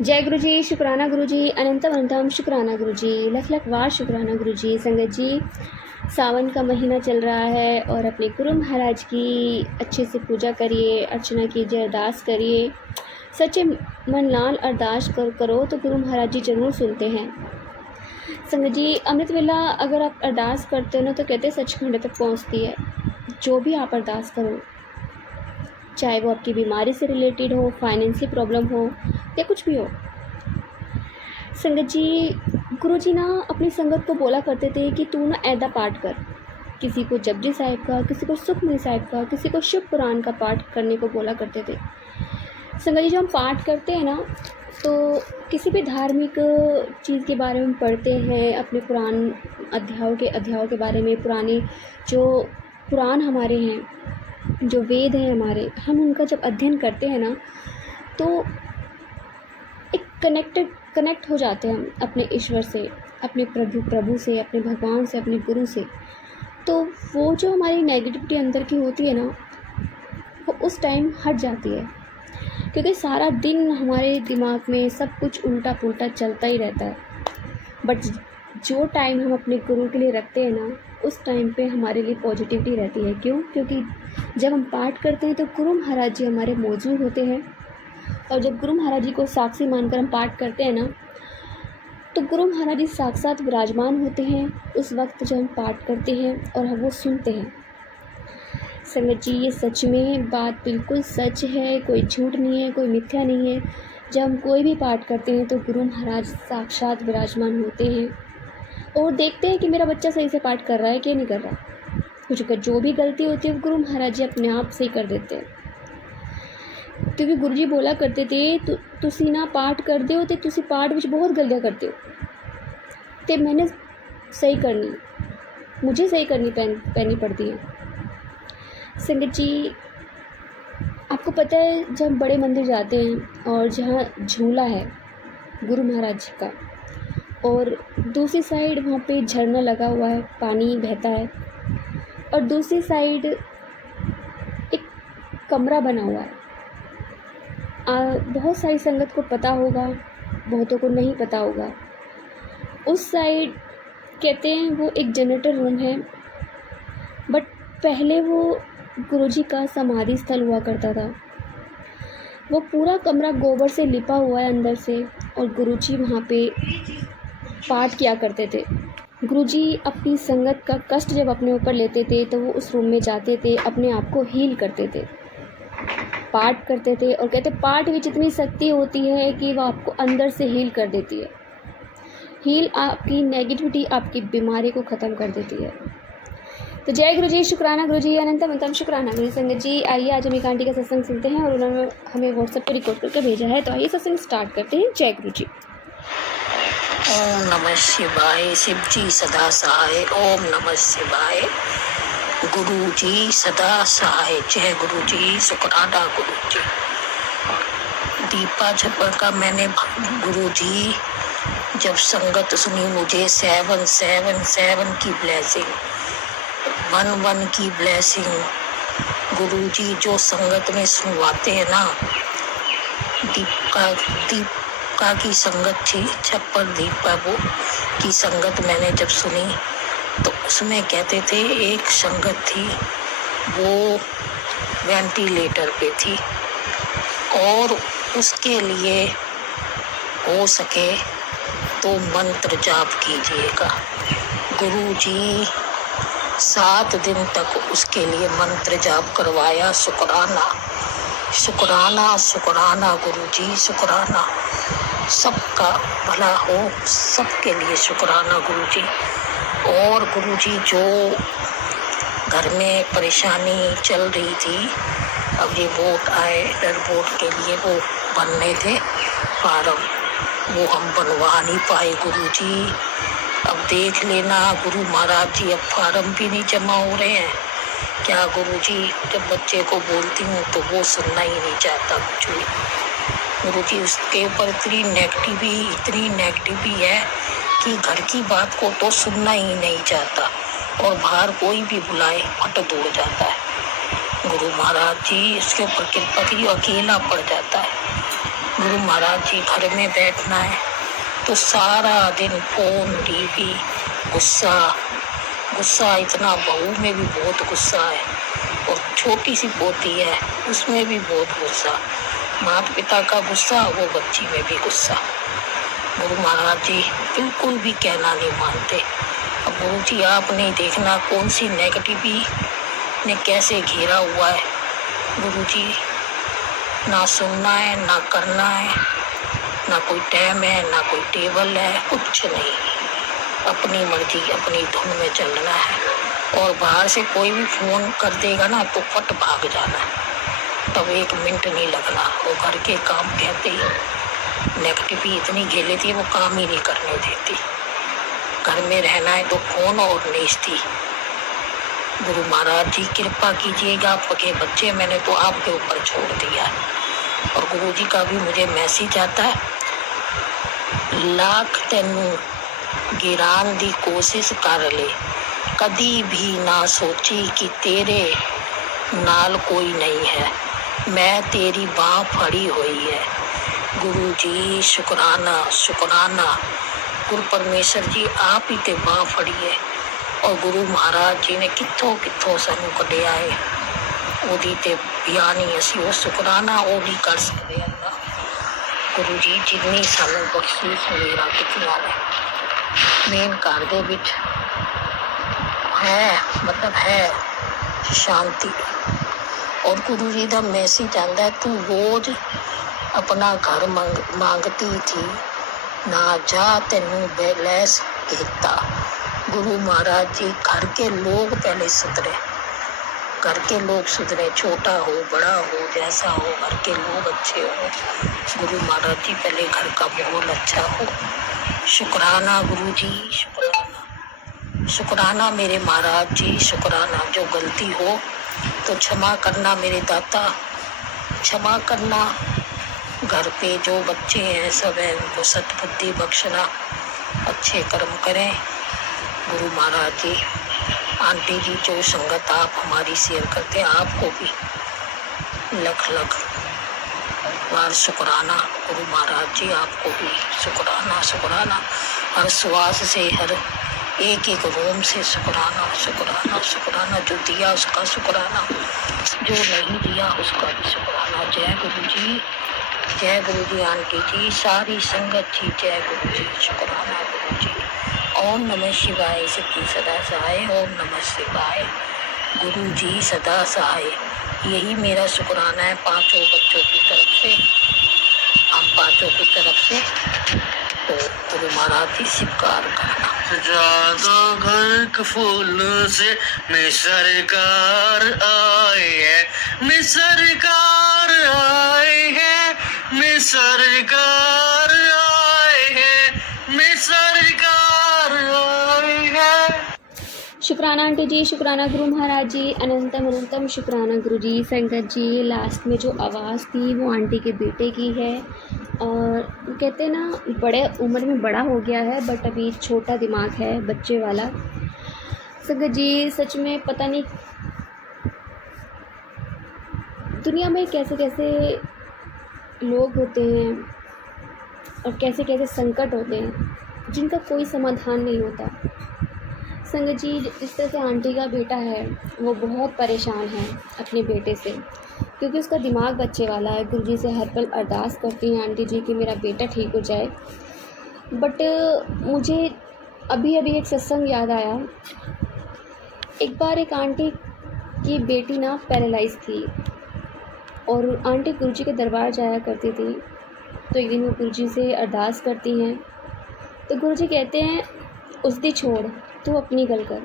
जय गुरु जी, शुक्राना गुरु जी, अनंतम अनंतम शुक्राना गुरु जी, लख लख वार शुक्राना गुरु जी। संगत जी, सावन का महीना चल रहा है और अपने गुरु महाराज की अच्छे से पूजा करिए, अर्चना कीजिए, अरदास करिए। सच्चे मन लाल अरदास करो तो गुरु महाराज जी जरूर सुनते हैं। संगत जी, अमृत वेला अगर आप अरदास करते हो ना तो कहते सचखंड तक पहुँचती है। जो भी आप अरदास करो, चाहे वो आपकी बीमारी से रिलेटेड हो, फाइनेंशियल प्रॉब्लम हो या कुछ भी हो। संगत जी, गुरु जी ना अपनी संगत को बोला करते थे कि तू ना ऐदा पाठ कर। किसी को जपजी साहिब का, किसी को सुखमनी साहिब का, किसी को शिव पुराण का पाठ करने को बोला करते थे। संगत जी, जो हम पाठ करते हैं ना तो किसी भी धार्मिक चीज़ के बारे में पढ़ते हैं, अपने पुराण अध्यायों के बारे में, पुराने जो पुराण हमारे हैं, जो वेद हैं हमारे, हम उनका जब अध्ययन करते हैं ना तो एक कनेक्ट हो जाते हैं हम अपने ईश्वर से, अपने प्रभु से, अपने भगवान से, अपने गुरु से। तो वो जो हमारी नेगेटिविटी अंदर की होती है ना, वो उस टाइम हट जाती है, क्योंकि सारा दिन हमारे दिमाग में सब कुछ उल्टा पुल्टा चलता ही रहता है। बट जो टाइम हम अपने गुरु के लिए रखते हैं ना, उस टाइम पे हमारे लिए पॉजिटिविटी रहती है। क्यों? क्योंकि जब हम पाठ करते हैं तो गुरु महाराज जी हमारे मौजूद होते हैं, और जब गुरु महाराज जी को साक्षी मानकर हम पाठ करते हैं ना तो गुरु महाराज जी साक्षात विराजमान होते हैं उस वक्त जब हम पाठ करते हैं और हम वो सुनते हैं। संगत जी, ये सच में बात बिल्कुल सच है, कोई झूठ नहीं है, कोई मिथ्या नहीं है। जब हम कोई भी पाठ करते हैं तो गुरु महाराज साक्षात विराजमान होते हैं और देखते हैं कि मेरा बच्चा सही से पाठ कर रहा है कि नहीं कर रहा। कुछ जो भी गलती होती है वो गुरु महाराज जी अपने आप सही कर देते हैं, क्योंकि गुरु जी बोला करते थे तुसी ना पाठ करते हो तो तुसी पाठ विच बहुत गलतियां करते हो, तो मैंने सही करनी, मुझे सही करनी पैनी पड़ती है। संगत जी, आपको पता है जब बड़े मंदिर जाते हैं और जहाँ झूला है गुरु महाराज जी का, और दूसरी साइड वहाँ पे झरना लगा हुआ है, पानी बहता है, और दूसरी साइड एक कमरा बना हुआ है। बहुत सारी संगत को पता होगा, बहुतों को नहीं पता होगा। उस साइड कहते हैं वो एक जनरेटर रूम है, बट पहले वो गुरुजी का समाधि स्थल हुआ करता था। वो पूरा कमरा गोबर से लिपा हुआ है अंदर से, और गुरुजी वहाँ पे पाठ किया करते थे। गुरुजी अपनी संगत का कष्ट जब अपने ऊपर लेते थे तो वो उस रूम में जाते थे, अपने आप को हील करते थे, पाठ करते थे, और कहते पाठ में इतनी शक्ति होती है कि वो आपको अंदर से हील कर देती है। हील आपकी नेगेटिविटी, आपकी बीमारी को ख़त्म कर देती है। तो जय गुरु जी, शुक्राना गुरु जी, अनंतम अनंतम शुक्राना गुरु। संगत जी, आइए आज हम एक आंटी का सत्संग सुनते हैं और उन्होंने हमें व्हाट्सएप पर रिकॉर्ड करके भेजा है। तो आइए सत्संग स्टार्ट करते हैं। जय गुरु जी। ओम नमः शिवाय। शिव जी सदा सहाय। ओम नमः शिवाय। गुरु जी सदा सहाय। जय गुरु जी, शुक्राना गुरु जी। दीपा छपर का मैंने गुरु जी जब संगत सुनी, मुझे 777 की ब्लेसिंग, 11 की ब्लेसिंग। गुरु जी जो संगत में सुनवाते हैं ना, दीपका की संगत थी, छप्पर दीपा वो की संगत मैंने जब सुनी तो उसमें कहते थे एक संगत थी वो वेंटिलेटर पे थी और उसके लिए हो सके तो मंत्र जाप कीजिएगा। गुरु जी 7 दिन तक उसके लिए मंत्र जाप करवाया। शुक्राना शुक्राना शुक्राना गुरु जी, शुक्राना। सबका भला हो, सबके लिए शुक्राना गुरु जी। और गुरु जी जो घर में परेशानी चल रही थी, अब ये वोट आए, डर वोट के लिए वो बनने थे फार्म, वो हम बनवा नहीं पाए गुरु जी। अब देख लेना गुरु महाराज जी, अब फार्म भी नहीं जमा हो रहे हैं क्या गुरु जी। जब बच्चे को बोलती हूँ तो वो सुनना ही नहीं चाहता कुछ भी गुरु जी। उसके ऊपर इतनी नेगेटिव है कि घर की बात को तो सुनना ही नहीं चाहता, और बाहर कोई भी बुलाए फट दौड़ जाता है। गुरु महाराज जी उसके ऊपर कृपा की, अकेला पड़ जाता है। गुरु महाराज जी घर में बैठना है तो सारा दिन फोन टीवी गुस्सा गुस्सा, इतना बहू में भी बहुत गुस्सा है और छोटी सी पोती है उसमें भी बहुत गुस्सा, माता पिता का गुस्सा, वो बच्ची में भी गुस्सा। गुरु महाराज जी बिल्कुल भी कहना नहीं मानते। अब गुरु जी आप नहीं देखना कौन सी नेगेटिविटी ने कैसे घेरा हुआ है। गुरु जी ना सुनना है ना करना है, ना कोई टाइम है ना कोई टेबल है, कुछ नहीं, अपनी मर्जी अपनी धुन में चलना है। और बाहर से कोई भी फोन कर देगा ना तो फट भाग जाना है, तब 1 मिनट नहीं लगना। वो घर के काम कहते ही नेगेटिविटी इतनी घेर लेती है वो काम ही नहीं करने देती। घर में रहना है तो फोन और नेस्ती। गुरु महाराज जी कृपा कीजिएगा, आपके बच्चे मैंने तो आपके ऊपर छोड़ दिया है। और गुरु जी का भी मुझे मैसेज आता है, लाख तेनू गिरान दी कोशिश कर ले, कदी भी ना सोची कि तेरे नाल कोई नहीं है, मैं तेरी बाँह फड़ी हुई है। गुरु जी शुक्राना शुक्राना, गुरु परमेश्वर जी आप ही ते बाँह फड़ी है। और गुरु महाराज जी ने कित्थों कित्थों सानू कढ़िया है, ओदी ते बयान ही असीं वो शुक्राना वो नहीं कर सकते। अल्लाह गुरु जी जिन्नी सानू बख्शीश मेरा कितना है। मेन घर दे विच है मतलब है शांति। और गुरु जी का मैसेज आता है, तू रोज अपना घर मांगती थी ना जा तेनू बैलेंस देता। गुरु महाराज जी घर के लोग पहले सुधरे, घर के लोग सुधरे, छोटा हो बड़ा हो जैसा हो, घर के लोग अच्छे हो। गुरु महाराज जी पहले घर का माहौल अच्छा हो। शुक्राना गुरु जी शुक्राना शुक्राना मेरे महाराज जी शुक्राना। जो गलती हो तो क्षमा करना मेरे दाता, क्षमा करना। घर पे जो बच्चे हैं सब है उनको सद्बुद्धि बख्शना, अच्छे कर्म करें। गुरु महाराज जी आंटी जी जो संगत आप हमारी शेयर करते हैं आपको भी लख लख बार शुक्राना। गुरु महाराज जी आपको भी शुक्राना शुक्राना, हर श्वास से हर एक एक रोम से शुक्राना शुक्राना शुक्राना। जो दिया उसका शुक्राना, जो नहीं दिया उसका भी शुक्राना। जय गुरु जी, जय गुरु जी आंटी जी, सारी संगत जी जय गुरु जी, शुक्राना गुरु जी। ओम नमः शिवाय, सच्ची सदा सहाय, ओम नमः शिवाय। गुरु जी सदा सहाय, यही मेरा शुक्राना है पांचों बच्चों की तरफ से, हम पांचों की तरफ से। तो गुरु महाराज जी स्वीकार करना। ज्यादा घर के फूल से मैं सरकार आए है, मैं सरकार आए है, मैं सरकार आए है, मैं सरकार आए है। शुक्राना आंटी जी, शुक्राना गुरु महाराज जी, अनंतम अनंतम शुक्राना गुरु जी। संगत जी लास्ट में जो आवाज़ थी वो आंटी के बेटे की है। और कहते हैं ना बड़े उम्र में बड़ा हो गया है बट अभी छोटा दिमाग है बच्चे वाला। संगत जी सच में पता नहीं दुनिया में कैसे कैसे लोग होते हैं और कैसे कैसे संकट होते हैं जिनका कोई समाधान नहीं होता। संगत जी जिस तरह से आंटी का बेटा है वो बहुत परेशान है अपने बेटे से, क्योंकि उसका दिमाग बच्चे वाला है। गुरुजी से हर पल अरदास करती हैं आंटी जी कि मेरा बेटा ठीक हो जाए। बट मुझे अभी अभी एक सत्संग याद आया। एक बार एक आंटी की बेटी ना पैरालाइज थी और आंटी गुरुजी के दरबार जाया करती थी। तो एक दिन वो गुरुजी से अरदास करती हैं तो गुरुजी कहते हैं उस दी छोड़ तू अपनी गल कर।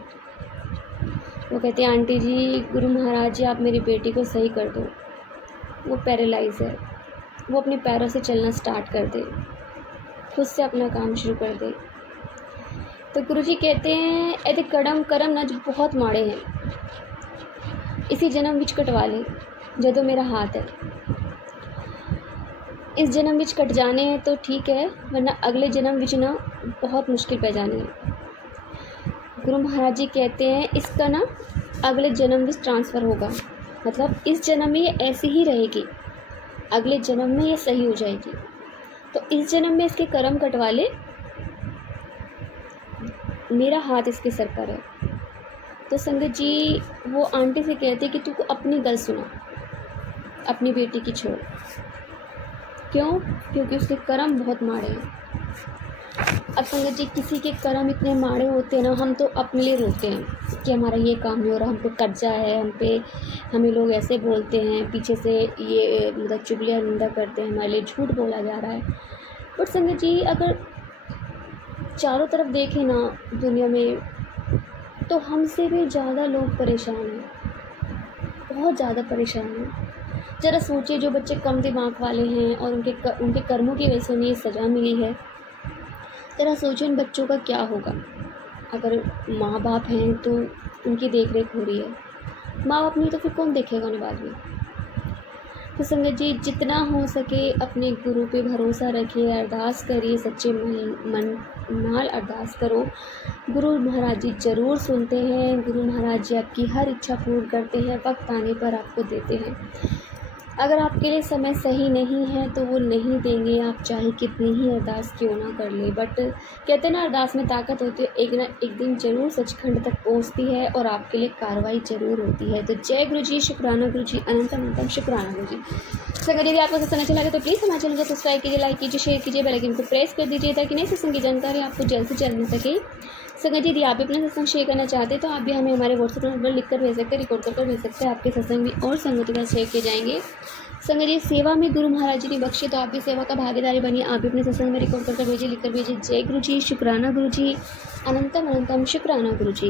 वो कहते हैं आंटी जी गुरु महाराज जी आप मेरी बेटी को सही कर दो, वो पैरालाइज है, वो अपने पैरों से चलना स्टार्ट कर दे, खुद से अपना काम शुरू कर दे। तो गुरुजी कहते हैं ऐसे कड़म करम ना जो बहुत माड़े हैं, इसी जन्म विच कटवा ले जदों मेरा हाथ है। इस जन्म विच कट जाने हैं तो ठीक है, वरना अगले जन्म विच ना बहुत मुश्किल पै जानी है। गुरु महाराज जी कहते हैं इसका ना अगले जन्म में ट्रांसफ़र होगा, मतलब इस जन्म में ये ऐसी ही रहेगी अगले जन्म में ये सही हो जाएगी। तो इस जन्म में इसके कर्म कटवा ले, मेरा हाथ इसके सर पर है। तो संगत जी वो आंटी से कहते कि तू अपनी गल सुना, अपनी बेटी की छोड़। क्यों? क्योंकि उसके कर्म बहुत माड़े हैं। अब संगत जी किसी के कर्म इतने माड़े होते हैं ना, हम तो अपने लिए रोते हैं कि हमारा ये काम नहीं हो रहा, हम पे कर्जा है, हमें लोग ऐसे बोलते हैं, पीछे से ये मतलब चुगलियाँ निंदा करते हैं, हमारे लिए झूठ बोला जा रहा है। बट संगत जी अगर चारों तरफ देखें ना दुनिया में, तो हमसे भी ज़्यादा लोग परेशान हैं, बहुत ज़्यादा परेशान हैं। ज़रा सोचिए, जो बच्चे कम दिमाग वाले हैं और उनके कर्मों की वजह से उन्हें सज़ा मिली है, ज़रा सोचिए उन बच्चों का क्या होगा। अगर माँ बाप हैं तो उनकी देख रेख हो रही है, माँ बाप नहीं तो फिर कौन देखेगा उन्हें बाद में। तो संगत जी जितना हो सके अपने गुरु पे भरोसा रखिए, अरदास करिए, सच्चे मन नाल अरदास करो। गुरु महाराज जी ज़रूर सुनते हैं, गुरु महाराज जी आपकी हर इच्छा पूर्ण करते हैं, वक्त आने पर आपको देते हैं। अगर आपके लिए समय सही नहीं है तो वो नहीं देंगे, आप चाहे कितनी ही अरदास क्यों ना कर ले। बट कहते हैं ना अरदास में ताकत होती है, एक ना एक दिन ज़रूर सचखंड तक पहुंचती है और आपके लिए कार्रवाई ज़रूर होती है। तो जय गुरु जी, शुक्राना गुरु जी, अनंतम शुक्राना गुरु जी। संगत यदि आपको सत्संग अच्छा लगे तो प्लीज़ हमारे चैनल को सब्सक्राइब कीजिए, लाइक कीजिए, शेयर कीजिए, बेल आइकन को प्रेस कर दीजिए ताकि नई सत्संग की जानकारी आपको जल्द से जल्द मिल सके। संगत जी यदि आप भी अपना सत्संग शेयर करना चाहते हैं तो आप भी हमें हमारे व्हाट्सएप नंबर लिख कर भेज सकते हैं, रिकॉर्ड कर भेज सकते हैं। आपके सत्संग भी और संगत के साथ शेयर किए जाएंगे। संगत जी सेवा में गुरु महाराज जी ने बख्शे तो आप भी सेवा का भागीदारी बनिए, आप भी अपने सत्संग में रिकॉर्ड कर भेजिए, लिख कर भेजिए। जय गुरु जी, शुक्राना गुरु जी, अनंतम शुक्राना गुरु जी।